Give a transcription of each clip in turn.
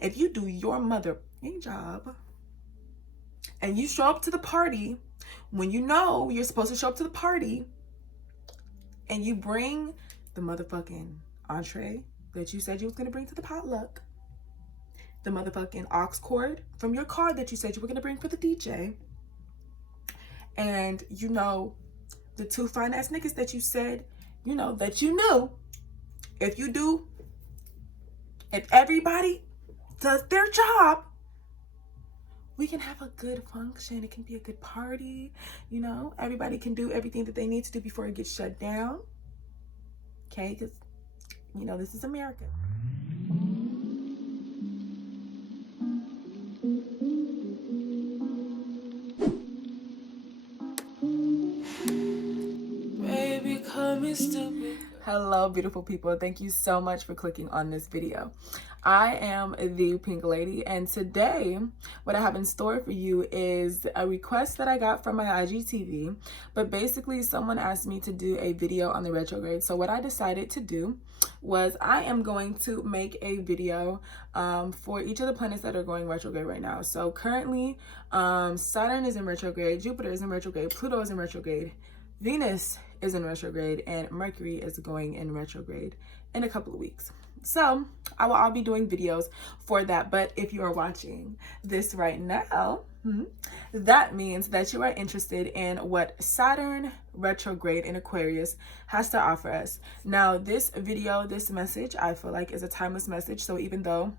If you do your mother a job and you show up to the party when you know you're supposed to show up to the party, and you bring the motherfucking entree that you said you was gonna bring to the potluck, the motherfucking aux cord from your car that you said you were gonna bring for the DJ, and you know the 2 fine ass niggas that you said, you know, that you knew, if everybody does their job, we can have a good function. It can be a good party, you know. Everybody can do everything that they need to do before it gets shut down. Okay, because, you know, this is America. Baby, call me stupid. Hello, beautiful people. Thank you so much for clicking on this video. I am the Pynklady, and today what I have in store for you is a request that I got from my IGTV. But basically, someone asked me to do a video on the retrograde. So what I decided to do was I am going to make a video for each of the planets that are going retrograde right now. So currently, Saturn is in retrograde, Jupiter is in retrograde, Pluto is in retrograde, Venus is in retrograde, and Mercury is going in retrograde in a couple of weeks. So I will all be doing videos for that. But if you are watching this right now, that means that you are interested in what Saturn retrograde in Aquarius has to offer us. Now, this video, this message, I feel like is a timeless message. So even though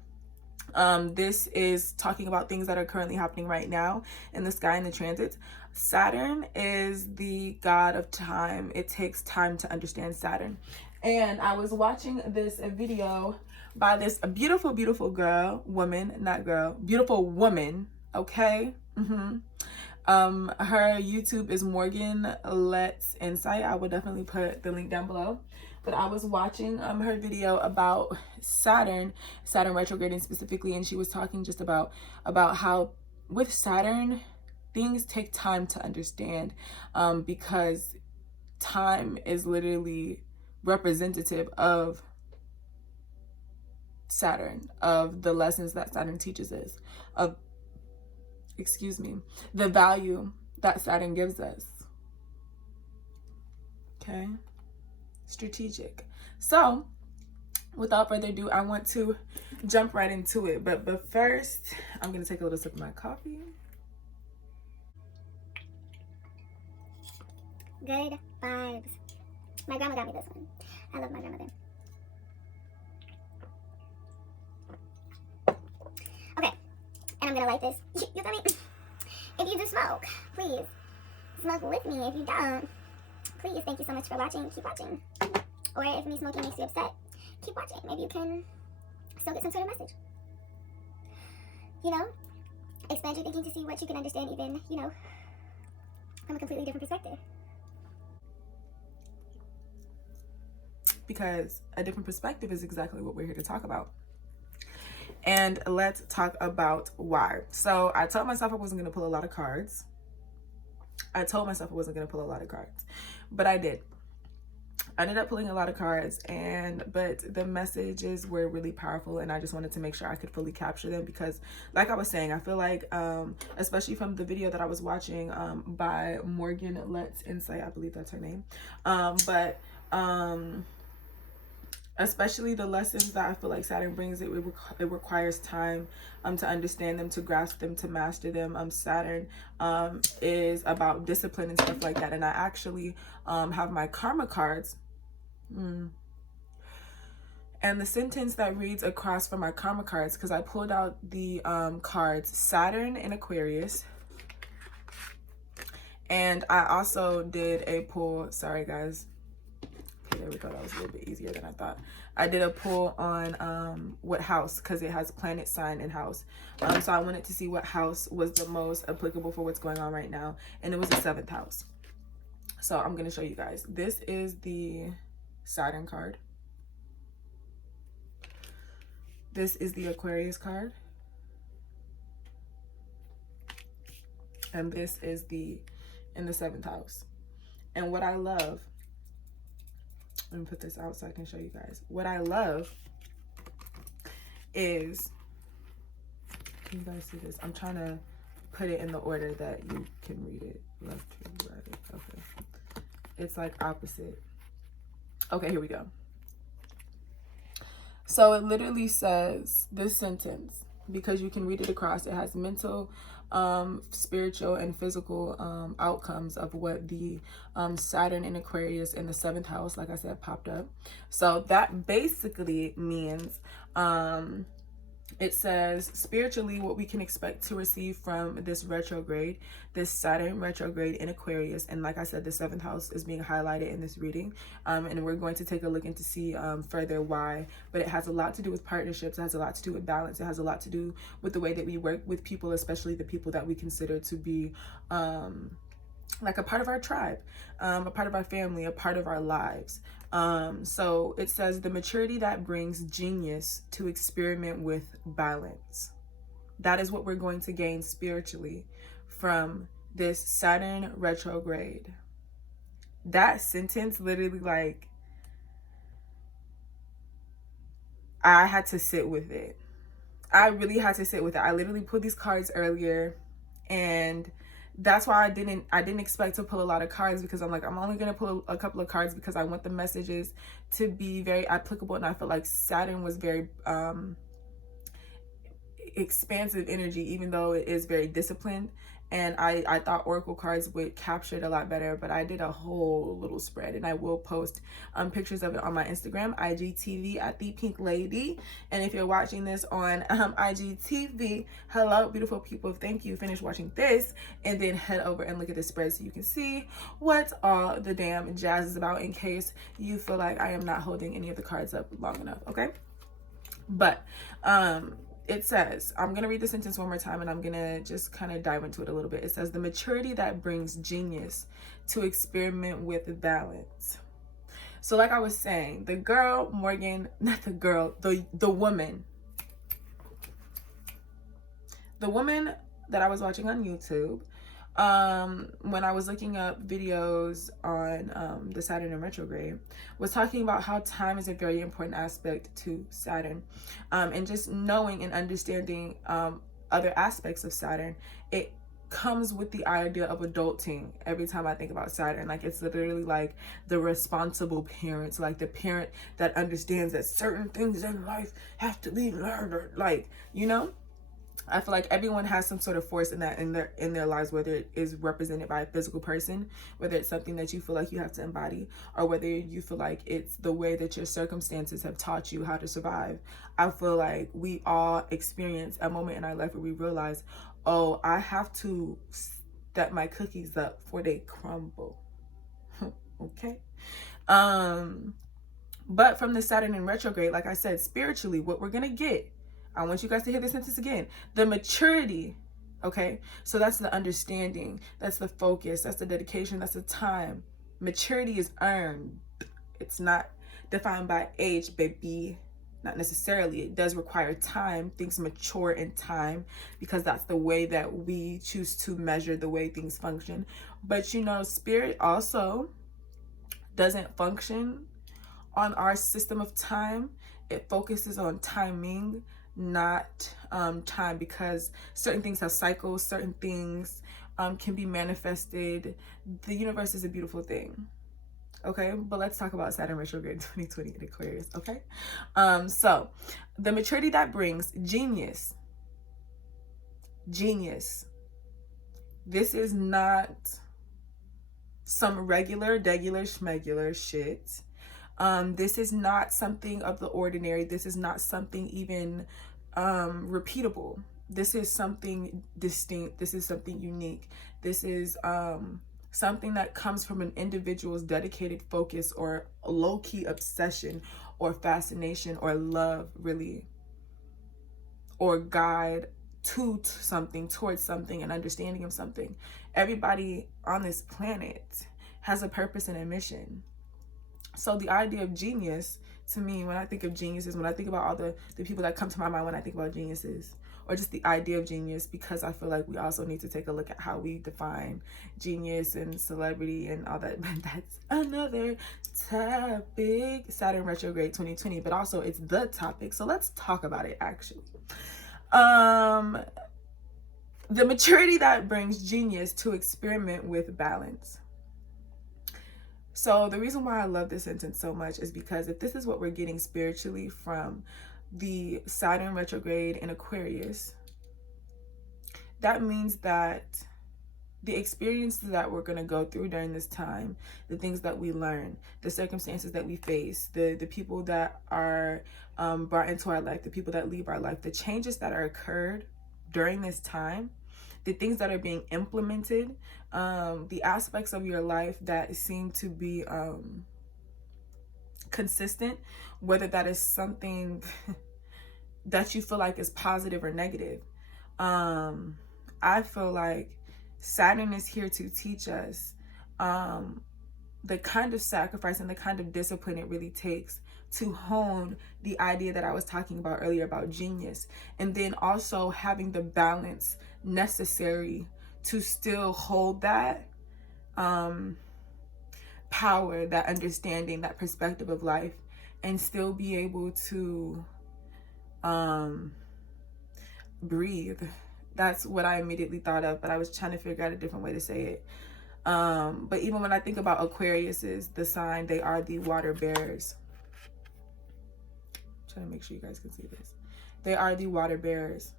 this is talking about things that are currently happening right now in the sky and the transits, Saturn is the god of time. It takes time to understand Saturn. And I was watching this video by this beautiful, beautiful beautiful woman, okay? Her YouTube is Morgan Let's Insight. I will definitely put the link down below. But I was watching her video about Saturn retrograding specifically, and she was talking just about how with Saturn, things take time to understand, because time is literally representative of Saturn, of the lessons that Saturn teaches us, of, the value that Saturn gives us. Okay? Strategic. So, without further ado, I want to jump right into it. But first, I'm going to take a little sip of my coffee. Good vibes. My grandma got me this one. I love my grandmother. Okay, and I'm gonna light this. You feel me? If you do smoke, please smoke with me. If you don't, please, thank you so much for watching. Keep watching. Or if me smoking makes you upset, keep watching. Maybe you can still get some sort of message. You know, expand your thinking to see what you can understand, even, you know, from a completely different perspective. Because a different perspective is exactly what we're here to talk about. And let's talk about why. So I told myself I wasn't going to pull a lot of cards. But I did. I ended up pulling a lot of cards, but the messages were really powerful, and I just wanted to make sure I could fully capture them because, like I was saying, I feel like, especially from the video that I was watching by Morgan Let's Insight, I believe that's her name, especially the lessons that I feel like Saturn brings, it requires time to understand them, to grasp them, to master them. Saturn is about discipline and stuff like that. And I actually have my karma cards. And the sentence that reads across from my karma cards, because I pulled out the cards Saturn in Aquarius. And I also did a pull, sorry guys. Okay, there we go. That was a little bit easier than I thought. I did a pull on what house, because it has planet, sign, and house. So I wanted to see what house was the most applicable for what's going on right now. And it was the 7th house. So I'm going to show you guys. This is the Saturn card. This is the Aquarius card. And this is in the 7th house. And what I love, let me put this out so I can show you guys. What I love is Can you guys see this? I'm trying to put it in the order that you can read it. Left to right. Okay. It's like opposite. Okay, here we go. So it literally says this sentence, because you can read it across. It has mental, spiritual, and physical outcomes of what the Saturn in Aquarius in the 7th house, like I said, popped up. So that basically means it says spiritually what we can expect to receive from this retrograde, this Saturn retrograde in Aquarius. And like I said, the 7th house is being highlighted in this reading. And we're going to take a look into see further why. But it has a lot to do with partnerships. It has a lot to do with balance. It has a lot to do with the way that we work with people, especially the people that we consider to be like a part of our tribe, a part of our family, a part of our lives. So it says the maturity that brings genius to experiment with balance. That is what we're going to gain spiritually from this Saturn retrograde. That sentence literally, like, I had to sit with it. I really had to sit with it. I literally pulled these cards earlier, and that's why I didn't expect to pull a lot of cards, because I'm like, I'm only going to pull a couple of cards because I want the messages to be very applicable. And I feel like Saturn was very expansive energy, even though it is very disciplined. And I thought oracle cards would capture it a lot better, but I did a whole little spread, and I will post pictures of it on my Instagram, IGTV at thinkpynk. And if you're watching this on IGTV, hello, beautiful people. Thank you. Finish watching this and then head over and look at the spread so you can see what all the damn jazz is about, in case you feel like I am not holding any of the cards up long enough. Okay. But, it says, I'm going to read the sentence one more time, and I'm going to just kind of dive into it a little bit. It says, the maturity that brings genius to experiment with balance. So like I was saying, the girl, Morgan, not the girl, the woman that I was watching on YouTube, when I was looking up videos on the Saturn in retrograde, was talking about how time is a very important aspect to Saturn, and just knowing and understanding other aspects of Saturn. It comes with the idea of adulting. Every time I think about Saturn, like, it's literally like the responsible parent, like the parent that understands that certain things in life have to be learned, like, you know. I feel like everyone has some sort of force in that in their lives, whether it is represented by a physical person, whether it's something that you feel like you have to embody, or whether you feel like it's the way that your circumstances have taught you how to survive. I feel like we all experience a moment in our life where we realize, oh, I have to step my cookies up before they crumble. Okay. But from the Saturn in retrograde, like I said, spiritually, what we're gonna get, I want you guys to hear this sentence again. The maturity, okay? So that's the understanding. That's the focus. That's the dedication. That's the time. Maturity is earned. It's not defined by age, baby. Not necessarily. It does require time. Things mature in time, because that's the way that we choose to measure the way things function. But, you know, spirit also doesn't function on our system of time. It focuses on timing, not time, because certain things have cycles, certain things can be manifested. The universe is a beautiful thing, okay? But let's talk about Saturn retrograde 2020 in Aquarius, okay? So the maturity that brings genius. This is not some regular schmegular shit. This is not something of the ordinary. This is not something even repeatable. This is something distinct. This is something unique. This is something that comes from an individual's dedicated focus, or low-key obsession, or fascination, or love, really, or guide to something, towards something, and understanding of something. Everybody on this planet has a purpose and a mission. So the idea of genius, to me, when I think of geniuses, when I think about all the people that come to my mind when I think about geniuses, or just the idea of genius, because I feel like we also need to take a look at how we define genius and celebrity and all that. But that's another topic. Saturn retrograde 2020, but also it's the topic. So let's talk about it, actually. the maturity that brings genius to experiment with balance. So the reason why I love this sentence so much is because if this is what we're getting spiritually from the Saturn retrograde in Aquarius, that means that the experiences that we're going to go through during this time, the things that we learn, the circumstances that we face, the people that are brought into our life, the people that leave our life, the changes that are occurred during this time, the things that are being implemented, the aspects of your life that seem to be consistent, whether that is something that you feel like is positive or negative. I feel like Saturn is here to teach us the kind of sacrifice and the kind of discipline it really takes to hone the idea that I was talking about earlier about genius, and then also having the balance necessary to still hold that power, that understanding, that perspective of life, and still be able to breathe. That's what I immediately thought of, but I was trying to figure out a different way to say it. But even when I think about Aquarius, the sign, they are the water bearers. I'm trying to make sure you guys can see this. They are the water bearers.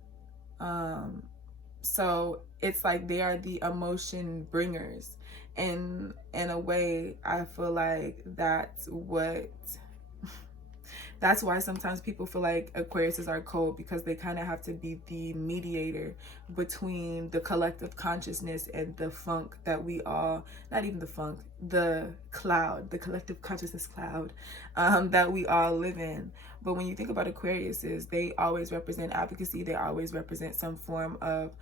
So it's like they are the emotion bringers. And in a way, I feel like that's why sometimes people feel like Aquariuses are cold, because they kind of have to be the mediator between the collective consciousness and the funk that we all, not even the funk, the cloud, the collective consciousness cloud that we all live in. But when you think about Aquariuses, they always represent advocacy. They always represent some form of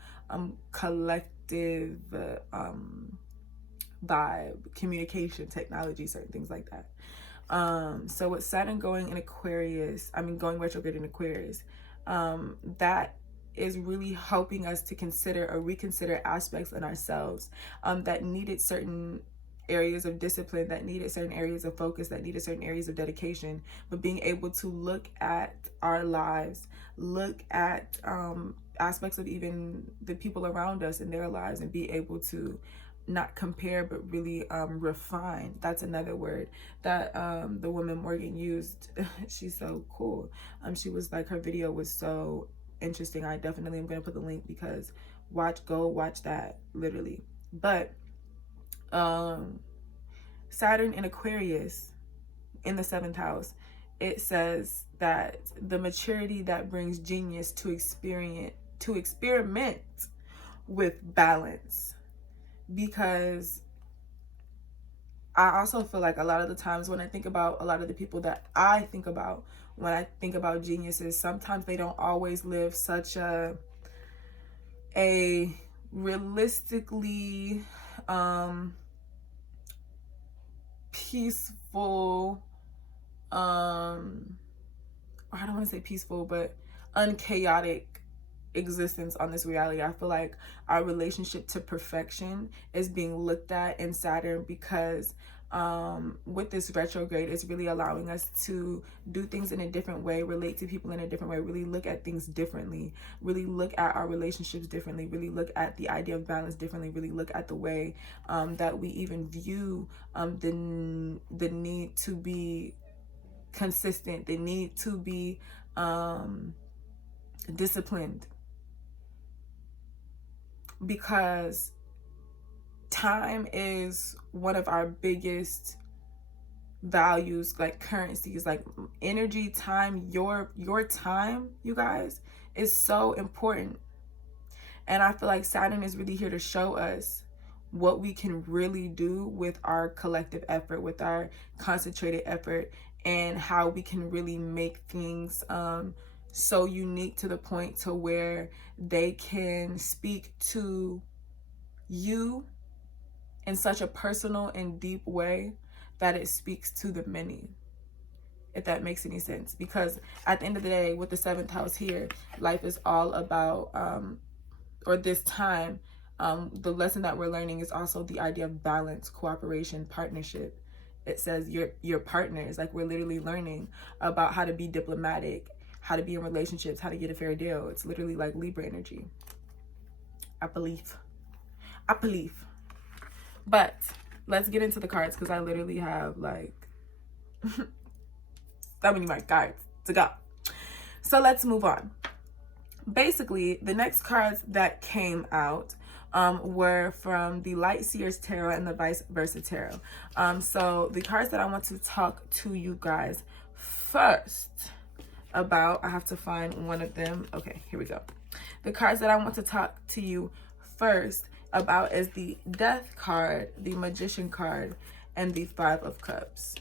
collective vibe, communication, technology, certain things like that. So with Saturn going in Aquarius, going retrograde in Aquarius, that is really helping us to consider or reconsider aspects in ourselves that needed certain areas of discipline, that needed certain areas of focus, that needed certain areas of dedication, but being able to look at our lives, look at aspects of even the people around us in their lives, and be able to not compare, but really refine. That's another word that the woman Morgan used. She's so cool. She was like, her video was so interesting. I definitely am going to put the link, because go watch that, literally. But Saturn in Aquarius in the 7th house, it says that the maturity that brings genius to experiment with balance. Because I also feel like a lot of the times when I think about a lot of the people that I think about when I think about geniuses, sometimes they don't always live such a realistically peaceful, I don't want to say peaceful, but unchaotic existence on this reality. I feel like our relationship to perfection is being looked at in Saturn, because with this retrograde, it's really allowing us to do things in a different way, relate to people in a different way, really look at things differently, really look at our relationships differently, really look at the idea of balance differently, really look at the way that we even view the need to be consistent, the need to be disciplined. Because time is one of our biggest values, like currencies, like energy, time, your time, you guys, is so important. And I feel like Saturn is really here to show us what we can really do with our collective effort, with our concentrated effort, and how we can really make things so unique to the point to where they can speak to you in such a personal and deep way that it speaks to the many, if that makes any sense. Because at the end of the day, with the 7th house here, life is all about, or this time, the lesson that we're learning is also the idea of balance, cooperation, partnership. It says your partners, like we're literally learning about how to be diplomatic, how to be in relationships, how to get a fair deal. It's literally like Libra energy. I believe. But let's get into the cards because I literally have like so many more cards to go. So let's move on. Basically, the next cards that came out were from the Light Seers Tarot and the Vice Versa Tarot. So the cards that I want to talk to you guys first about, I have to find one of them. Okay, here we go. The cards that I want to talk to you first about is the Death card, the Magician card, and the Five of Cups.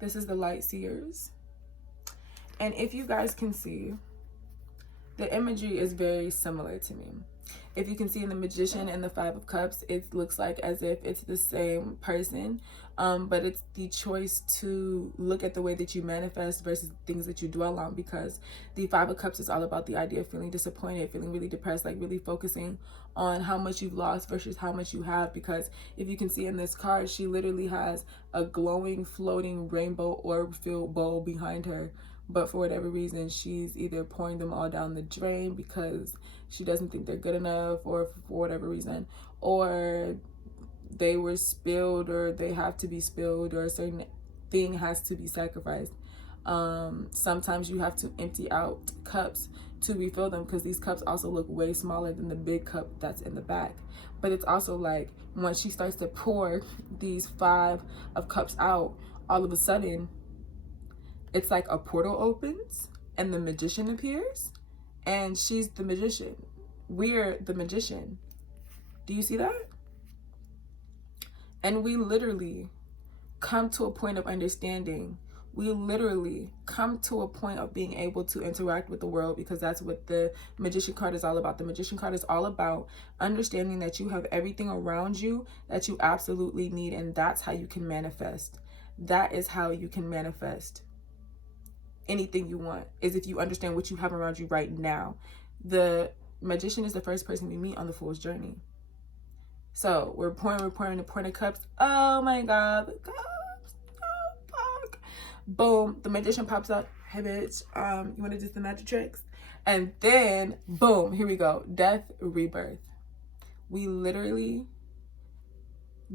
This is the Light Seers. And if you guys can see, the imagery is very similar to me. If you can see in the Magician and the Five of Cups, it looks like as if it's the same person, but it's the choice to look at the way that you manifest versus things that you dwell on, because the Five of Cups is all about the idea of feeling disappointed, feeling really depressed, like really focusing on how much you've lost versus how much you have. Because if you can see in this card, she literally has a glowing, floating rainbow orb-filled bowl behind her. But for whatever reason, she's either pouring them all down the drain because she doesn't think they're good enough, or for whatever reason, or they were spilled, or they have to be spilled, or a certain thing has to be sacrificed. Sometimes you have to empty out cups to refill them, because these cups also look way smaller than the big cup that's in the back. But it's also like once she starts to pour these Five of Cups out, all of a sudden it's like a portal opens and the Magician appears, and she's the Magician. We're the Magician. Do you see that? And we literally come to a point of understanding. We literally come to a point of being able to interact with the world, because that's what the Magician card is all about. The Magician card is all about understanding that you have everything around you that you absolutely need, and that's how you can manifest. That is how you can manifest anything you want, is if you understand what you have around you right now. The Magician is the first person we meet on the Fool's journey. So we're pouring the cups. Oh my God, the cups. Oh fuck. Boom, the Magician pops up. Hey bitch, you wanna do some magic tricks? And then boom, here we go. Death, rebirth. We literally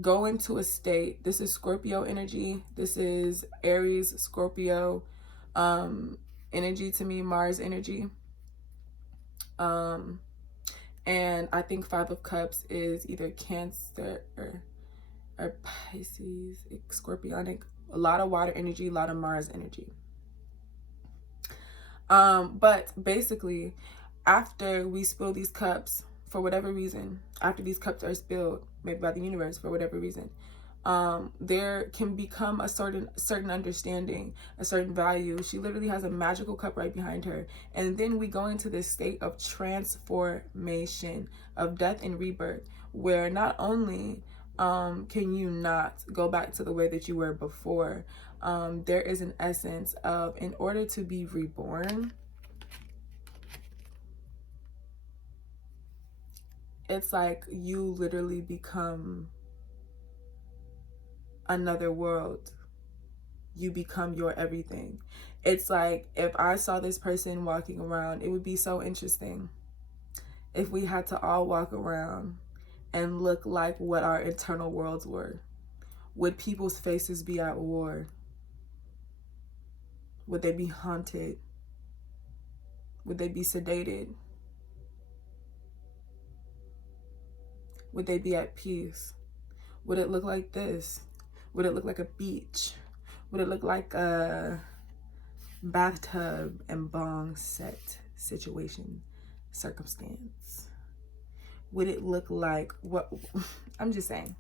go into a state. This is Scorpio energy. This is Aries, Scorpio energy to me, Mars energy. And I think Five of Cups is either Cancer or Pisces, Scorpionic, a lot of water energy, a lot of Mars energy. But basically, after we spill these cups, for whatever reason, after these cups are spilled, maybe by the universe, for whatever reason, there can become a certain understanding, a certain value. She literally has a magical cup right behind her. And then we go into this state of transformation, of death and rebirth, where not only can you not go back to the way that you were before, there is an essence of, in order to be reborn, it's like you literally become another world. You become your everything. It's like if I saw this person walking around, it would be so interesting if we had to all walk around and look like what our internal worlds were. Would people's faces be at war? Would they be haunted? Would they be sedated? Would they be at peace? Would it look like this? Would it look like a beach? Would it look like a bathtub and bong set situation, circumstance? Would it look like what? I'm just saying.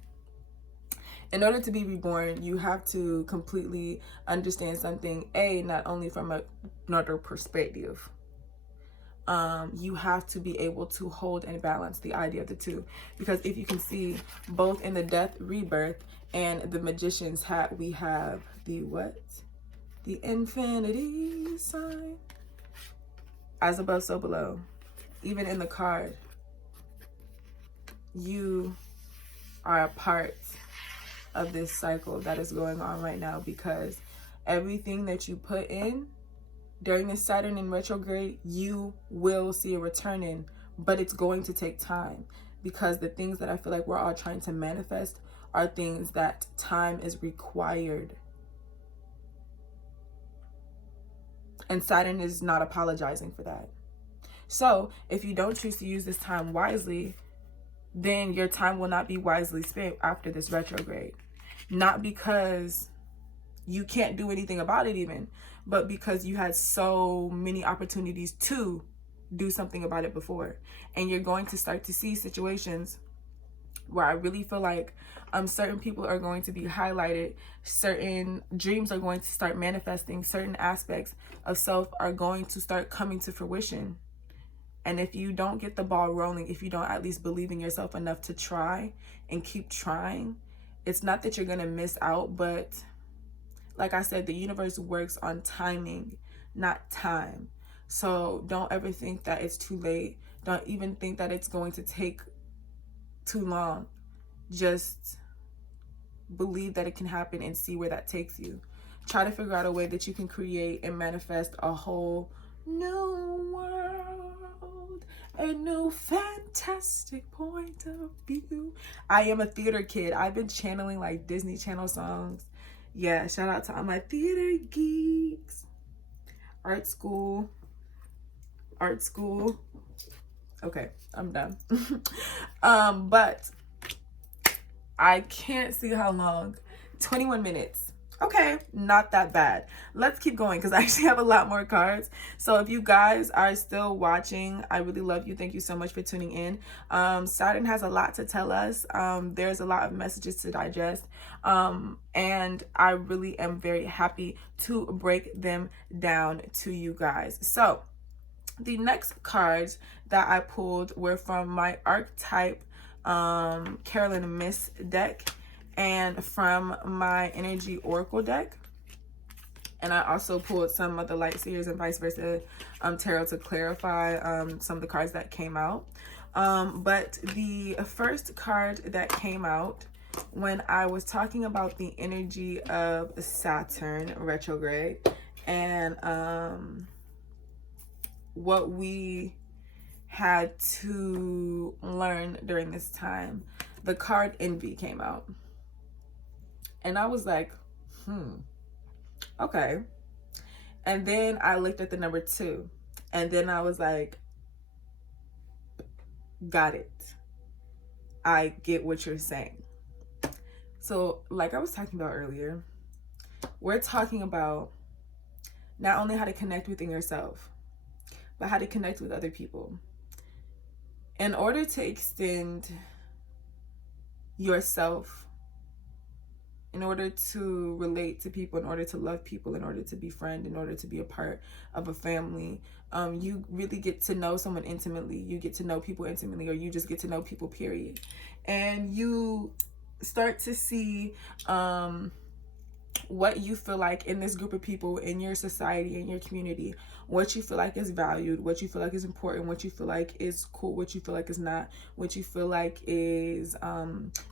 In order to be reborn, you have to completely understand something, not only from another perspective. You have to be able to hold and balance the idea of the two, because if you can see, both in the death, rebirth, and the Magician's hat, we have the what? The infinity sign. As above, so below. Even in the card, you are a part of this cycle that is going on right now, because everything that you put in During this Saturn in retrograde, you will see a return in, but it's going to take time, because the things that I feel like we're all trying to manifest are things that time is required. And Saturn is not apologizing for that. So if you don't choose to use this time wisely, then your time will not be wisely spent after this retrograde. Not because you can't do anything about it even, but because you had so many opportunities to do something about it before. And you're going to start to see situations where I really feel like certain people are going to be highlighted, certain dreams are going to start manifesting, certain aspects of self are going to start coming to fruition. And if you don't get the ball rolling, if you don't at least believe in yourself enough to try and keep trying, it's not that you're going to miss out, but like I said, the universe works on timing, not time. So don't ever think that it's too late. Don't even think that it's going to take too long. Just believe that it can happen and see where that takes you. Try to figure out a way that you can create and manifest a whole new world, a new fantastic point of view. I am a theater kid. I've been channeling like Disney Channel songs. Yeah, shout out to all my theater geeks. Art school. Okay, I'm done. But I can't see how long. 21 minutes. Okay, not that bad. Let's keep going because I actually have a lot more cards. So if you guys are still watching, I really love you. Thank you so much for tuning in. Saturn has a lot to tell us. There's a lot of messages to digest. And I really am very happy to break them down to you guys. So the next cards that I pulled were from my archetype Carolyn Miss deck and from my energy oracle deck. And I also pulled some of the light seers and vice versa tarot to clarify some of the cards that came out. But the first card that came out when I was talking about the energy of Saturn retrograde and what we had to learn during this time, the card Envy came out. And I was like, okay. And then I looked at the number 2. And then I was like, got it. I get what you're saying. So like I was talking about earlier, we're talking about not only how to connect within yourself, but how to connect with other people. In order to extend yourself, in order to relate to people, in order to love people, in order to befriend, in order to be a part of a family, you really get to know someone intimately. You get to know people intimately, or you just get to know people, period. And you start to see what you feel like in this group of people, in your society, in your community, what you feel like is valued, what you feel like is important, what you feel like is cool, what you feel like is not, what you feel like is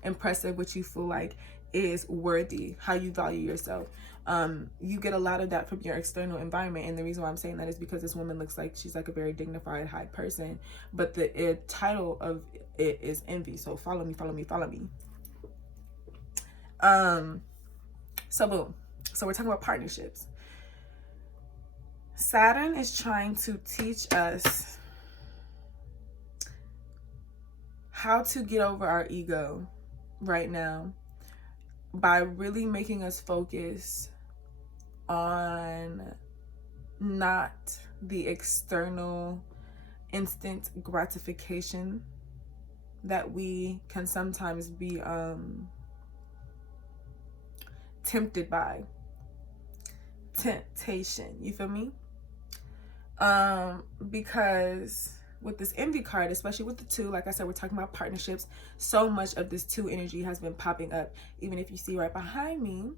impressive, what you feel like is worthy, how you value yourself. You get a lot of that from your external environment. And the reason why I'm saying that is because this woman looks like she's like a very dignified, high person, but the title of it is Envy. So follow me, follow me, follow me. So boom. So we're talking about partnerships. Saturn is trying to teach us how to get over our ego right now by really making us focus on not the external instant gratification that we can sometimes be tempted by. Temptation, you feel me? Because with this Envy card, especially with the 2, like I said, we're talking about partnerships. So much of this 2 energy has been popping up. Even if you see right behind me,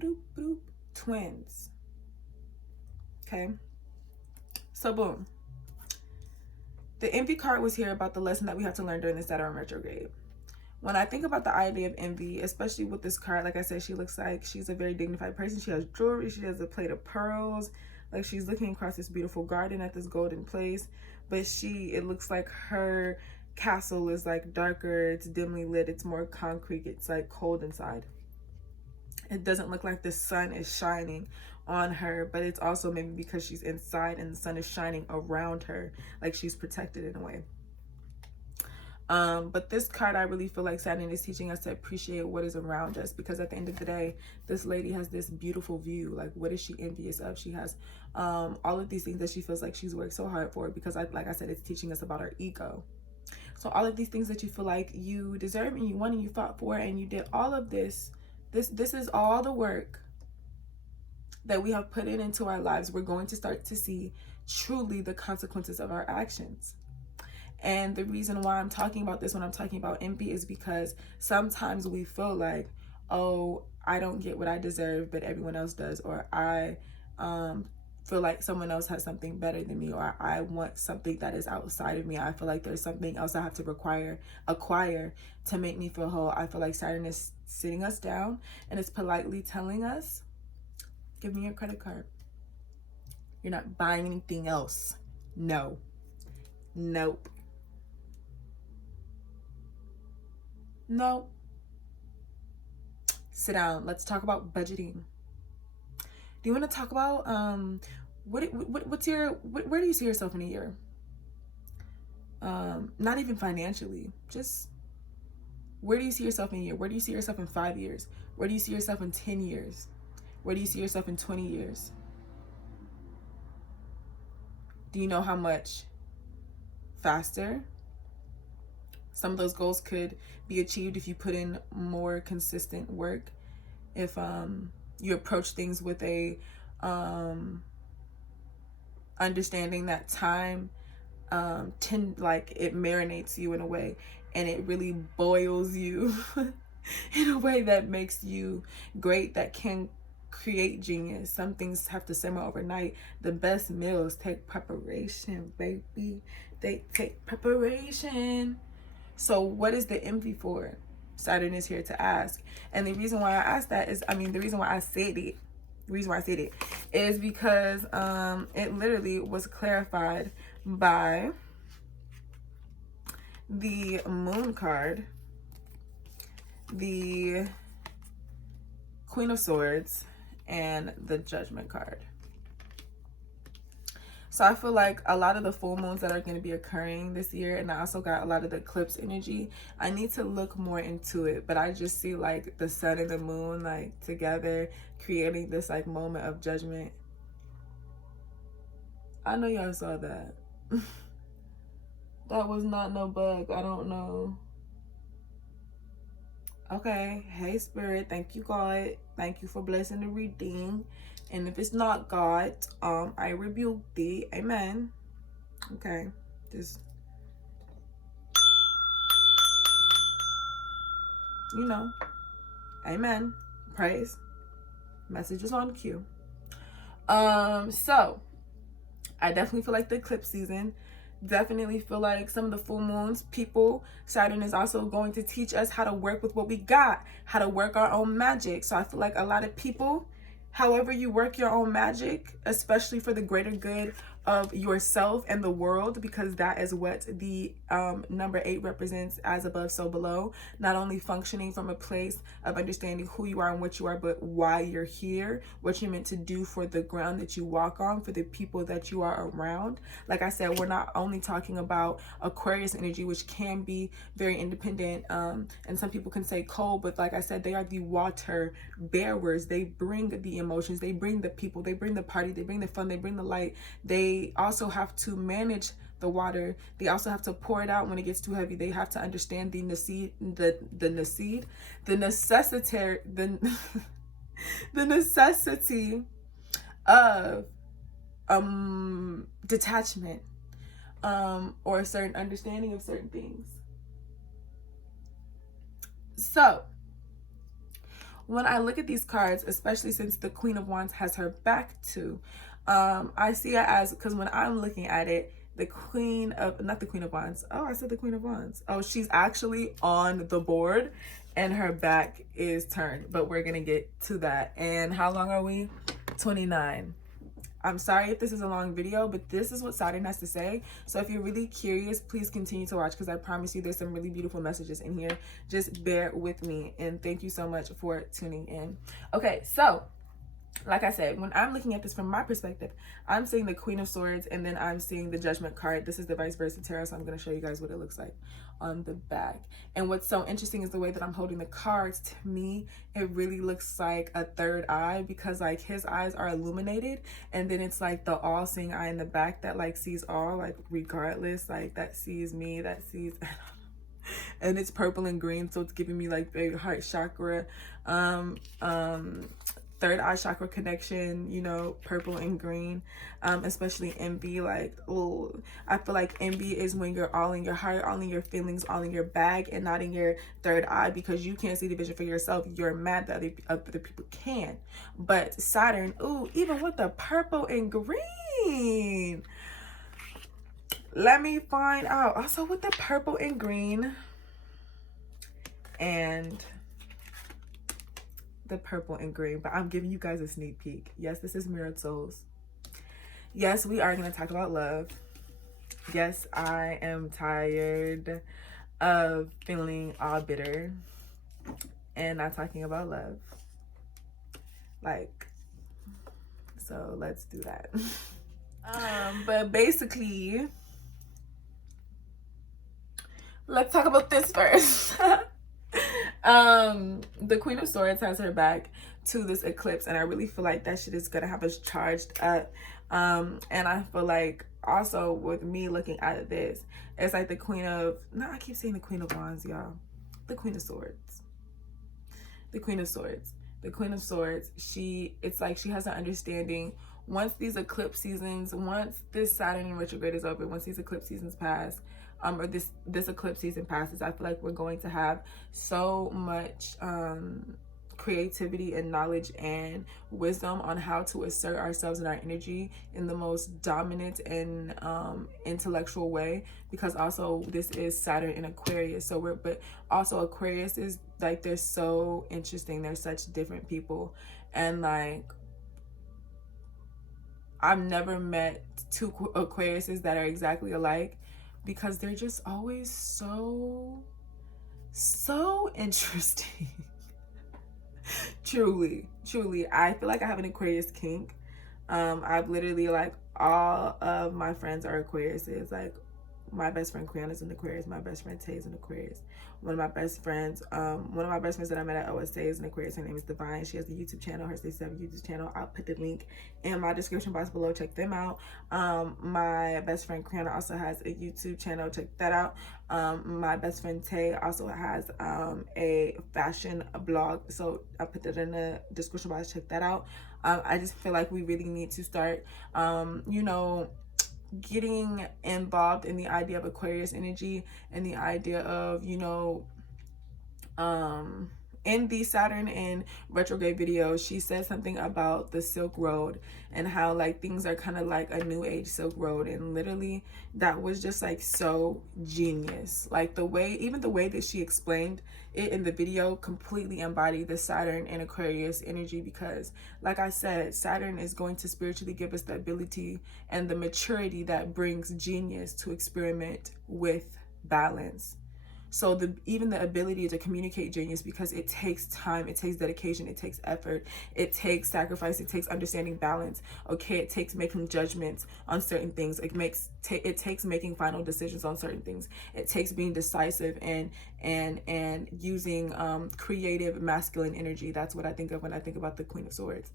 boop, boop, twins. Okay. So boom. The Envy card was here about the lesson that we have to learn during the Saturn retrograde. when I think about the idea of envy, especially with this card, like I said, she looks like she's a very dignified person. She has jewelry. She has a plate of pearls. Like she's looking across this beautiful garden at this golden place. But it looks like her castle is like darker. It's dimly lit. It's more concrete. It's like cold inside. It doesn't look like the sun is shining on her, but it's also maybe because she's inside and the sun is shining around her, like she's protected in a way. But this card, I really feel like Saturn is teaching us to appreciate what is around us, because at the end of the day, this lady has this beautiful view. Like, what is she envious of? She has all of these things that she feels like she's worked so hard for, because like I said, it's teaching us about our ego. So all of these things that you feel like you deserve and you want and you fought for and you did all of this is all the work that we have put into our lives. We're going to start to see truly the consequences of our actions. And the reason why I'm talking about this when I'm talking about envy is because sometimes we feel like, oh, I don't get what I deserve, but everyone else does. Or I feel like someone else has something better than me. Or I want something that is outside of me. I feel like there's something else I have to acquire to make me feel whole. I feel like Saturn is sitting us down and it's politely telling us, give me your credit card. You're not buying anything else. No. Nope. No. Sit down. Let's talk about budgeting. Do you want to talk about where do you see yourself in a year? Not even financially. Just where do you see yourself in a year? Where do you see yourself in 5 years? Where do you see yourself in 10 years? Where do you see yourself in 20 years? Do you know how much faster some of those goals could be achieved if you put in more consistent work? If you approach things with a understanding that time like it marinates you in a way, and it really boils you in a way that makes you great, that can create genius. Some things have to simmer overnight. The best meals take preparation, baby. They take preparation. So what is the envy for? Saturn is here to ask. And the reason why I asked that is, the reason why I said it is because it literally was clarified by the Moon card, the Queen of Swords, and the Judgment card. So I feel like a lot of the full moons that are going to be occurring this year, and I also got a lot of the eclipse energy, I need to look more into it, but I just see like the sun and the moon like together creating this like moment of judgment. I know y'all saw that. That was not no bug. I don't know. Okay. Hey, Spirit. Thank you, God. Thank you for blessing the reading. And if it's not God, I rebuke thee. Amen. Okay. Just, amen. Praise. Message is on cue. So I definitely feel like the eclipse season, definitely feel like some of the full moons, Saturn is also going to teach us how to work with what we got, how to work our own magic. So I feel like a lot of people, however you work your own magic, especially for the greater good of yourself and the world, because that is what the number 8 represents, as above, so below. Not only functioning from a place of understanding who you are and what you are, but why you're here, what you're meant to do for the ground that you walk on, for the people that you are around. Like I said, we're not only talking about Aquarius energy, which can be very independent, and some people can say cold, but like I said, they are the water bearers. They bring the emotions, they bring the people, they bring the party, they bring the fun, they bring the light. They also have to manage the water. They also have to pour it out when it gets too heavy. They have to understand the necessity of detachment, or a certain understanding of certain things. So when I look at these cards, especially since the Queen of Wands has her back to, I see it as, because when I'm looking at it, the Queen of, not the Queen of Wands. Oh, I said the Queen of Wands. Oh, she's actually on the board and her back is turned, but we're gonna get to that. And how long are we? 29. I'm sorry if this is a long video, but this is what Saturn has to say. So if you're really curious, please continue to watch, because I promise you there's some really beautiful messages in here. Just bear with me, and thank you so much for tuning in. Okay, so like I said, when I'm looking at this from my perspective, I'm seeing the Queen of Swords, and then I'm seeing the Judgment card. This is the vice versa tarot, so I'm going to show you guys what it looks like on the back. And what's so interesting is the way that I'm holding the cards. To me, it really looks like a third eye, because like his eyes are illuminated, and then it's like the all-seeing eye in the back that like sees all, like regardless, like that sees me, that sees and it's purple and green, so it's giving me like the heart chakra, third eye chakra connection, you know, purple and green, especially envy. Like, oh, I feel like envy is when you're all in your heart, all in your feelings, all in your bag, and not in your third eye, because you can't see the vision for yourself. You're mad that other people can. But Saturn, ooh, even with the purple and green, let me find out. Also with the purple and green and the purple and green, but I'm giving you guys a sneak peek. Yes, this is Mirrored Souls. Yes, we are going to talk about love. Yes, I am tired of feeling all bitter and not talking about love. Like, so let's do that. But basically, let's talk about this first. The Queen of Swords has her back to this eclipse, and I really feel like that shit is gonna have us charged up. And I feel like also with me looking at this, it's like the Queen of, no, I keep saying the Queen of Wands, y'all. The Queen of Swords. The Queen of Swords. The Queen of Swords, it's like she has an understanding. Once these eclipse seasons, once this Saturn retrograde is over, once these eclipse seasons pass, or this eclipse season passes, I feel like we're going to have so much creativity and knowledge and wisdom on how to assert ourselves and our energy in the most dominant and intellectual way, because also this is Saturn in Aquarius. So but also Aquarius is like, they're so interesting. They're such different people, and like I've never met two Aquariuses that are exactly alike, because they're just always so interesting. Truly, I feel like I have an Aquarius kink. I've literally, like, all of my friends are Aquariuses. Like, my best friend Kriana's an Aquarius, my best friend Tay is an Aquarius. One of my best friends that I met at OSA is an Aquarius. Her name is Divine. She has a YouTube channel, her Stay 7 YouTube channel. I'll put the link in my description box below. Check them out. My best friend Kriana also has a YouTube channel. Check that out. My best friend Tay also has a fashion blog, so I'll put that in the description box. Check that out. I just feel like we really need to start, you know, getting involved in the idea of Aquarius energy and the idea of, you know, in the Saturn in retrograde video, she said something about the Silk Road and how like things are kind of like a new age Silk Road, and literally that was just like so genius. Like even the way that she explained it in the video completely embodied the Saturn and Aquarius energy, because like I said, Saturn is going to spiritually give us the ability and the maturity that brings genius to experiment with balance. So even the ability to communicate genius, because it takes time, it takes dedication, it takes effort, it takes sacrifice, it takes understanding balance. Okay, it takes making judgments on certain things. It takes making final decisions on certain things. It takes being decisive and using creative masculine energy. That's what I think of when I think about the Queen of Swords.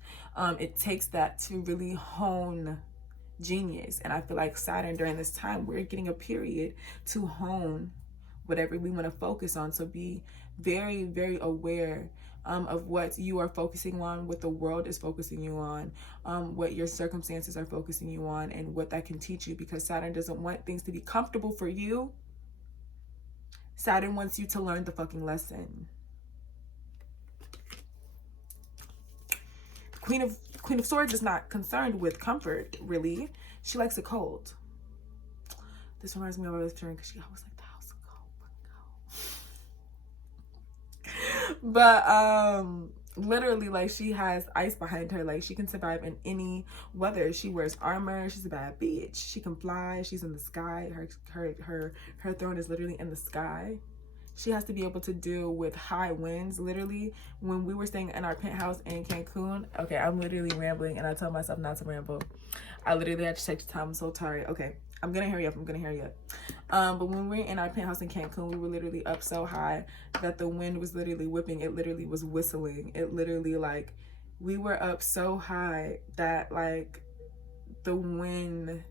It takes that to really hone genius, and I feel like Saturn during this time, we're getting a period to hone whatever we want to focus on. So be very, very aware of what you are focusing on, what the world is focusing you on, what your circumstances are focusing you on, and what that can teach you, because Saturn doesn't want things to be comfortable for you. Saturn wants you to learn the fucking lesson. Queen of Swords is not concerned with comfort, really. She likes it cold. This reminds me of my best friend because she always like, the house will go. But literally, like, she has ice behind her. Like, she can survive in any weather. She wears armor. She's a bad bitch. She can fly. She's in the sky. Her throne is literally in the sky. She has to be able to deal with high winds. Literally, when we were staying in our penthouse in Cancun, okay, I'm literally rambling and I tell myself not to ramble. I literally had to take the time. I'm so tired. Okay, I'm gonna hurry up. But when we were in our penthouse in Cancun, we were literally up so high that the wind was literally whipping. It literally was whistling. It literally, like, we were up so high that, like, the wind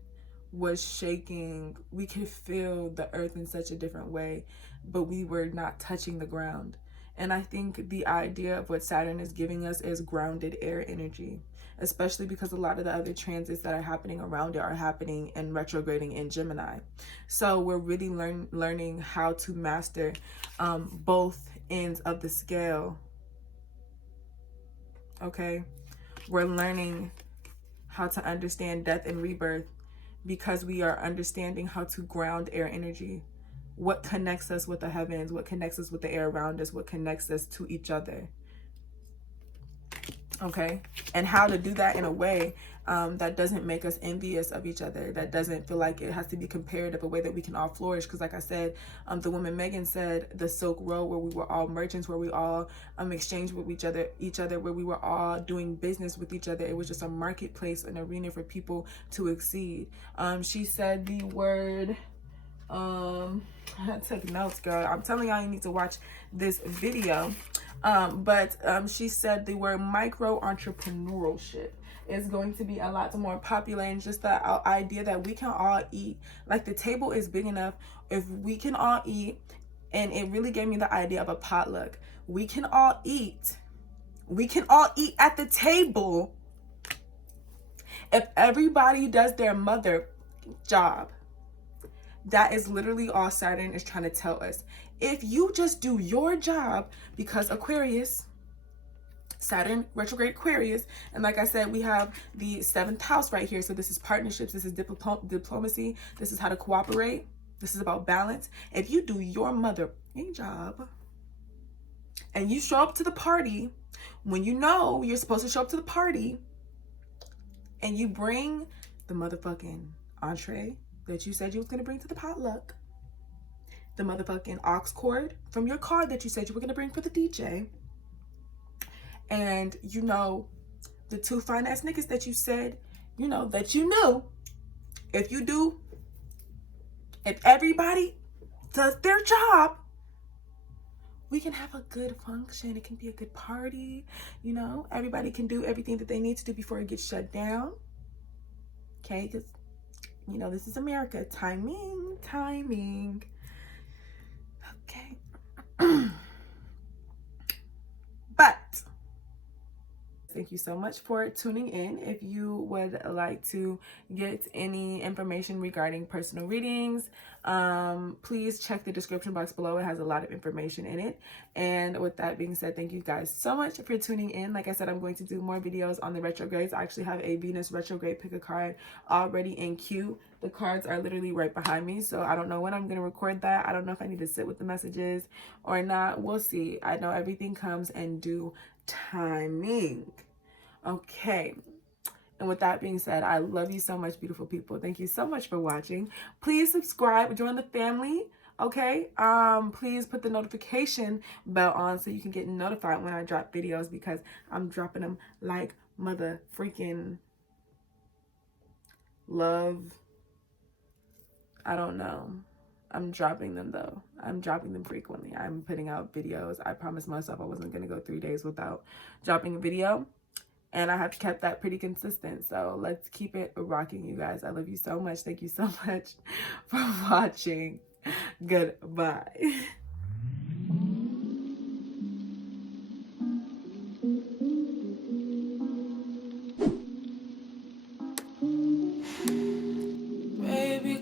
was shaking. We could feel the earth in such a different way, but we were not touching the ground. And I think the idea of what Saturn is giving us is grounded air energy, especially because a lot of the other transits that are happening around it are happening and retrograding in Gemini. So we're really learning how to master both ends of the scale. Okay, we're learning how to understand death and rebirth because we are understanding how to ground air energy. What connects us with the heavens, what connects us with the air around us, what connects us to each other. Okay, and how to do that in a way that doesn't make us envious of each other, that doesn't feel like it has to be comparative, a way that we can all flourish. Because like I said, the woman Megan said the Silk Road, where we were all merchants, where we all exchanged with each other, where we were all doing business with each other. It was just a marketplace, an arena for people to exceed. She said the word, I took notes, girl. I'm telling y'all, you need to watch this video. But she said the word micro-entrepreneurship is going to be a lot more popular, and just the idea that we can all eat. Like, the table is big enough if we can all eat, and it really gave me the idea of a potluck. We can all eat. We can all eat at the table if everybody does their mother job. That is literally all Saturn is trying to tell us. If you just do your job, because Aquarius, Saturn retrograde Aquarius, and like I said, we have the 7th house right here. So this is partnerships, this is diplomacy, this is how to cooperate, this is about balance. If you do your mother job and you show up to the party when you know you're supposed to show up to the party, and you bring the motherfucking entree that you said you was going to bring to the potluck, the motherfucking aux cord from your car that you said you were going to bring for the DJ, and you know the 2 fine ass niggas that you said, you know, that you knew, if everybody does their job, we can have a good function. It can be a good party, you know. Everybody can do everything that they need to do before it gets shut down. Okay, because, you know, this is America. Timing. Okay. But thank you so much for tuning in. If you would like to get any information regarding personal readings, please check the description box below. It has a lot of information in it. And with that being said, thank you guys so much for tuning in. Like I said, I'm going to do more videos on the retrogrades. I actually have a Venus retrograde pick a card already in queue. The cards are literally right behind me, so I don't know when I'm going to record that. I don't know if I need to sit with the messages or not. We'll see. I know everything comes in due timing. Okay. And with that being said, I love you so much, beautiful people. Thank you so much for watching. Please subscribe, join the family. Okay. Please put the notification bell on so you can get notified when I drop videos, because I'm dropping them like mother freaking love. I don't know. I'm dropping them though. I'm dropping them frequently. I'm putting out videos. I promised myself I wasn't going to go 3 days without dropping a video. And I have kept that pretty consistent. So let's keep it rocking, you guys. I love you so much. Thank you so much for watching. Goodbye.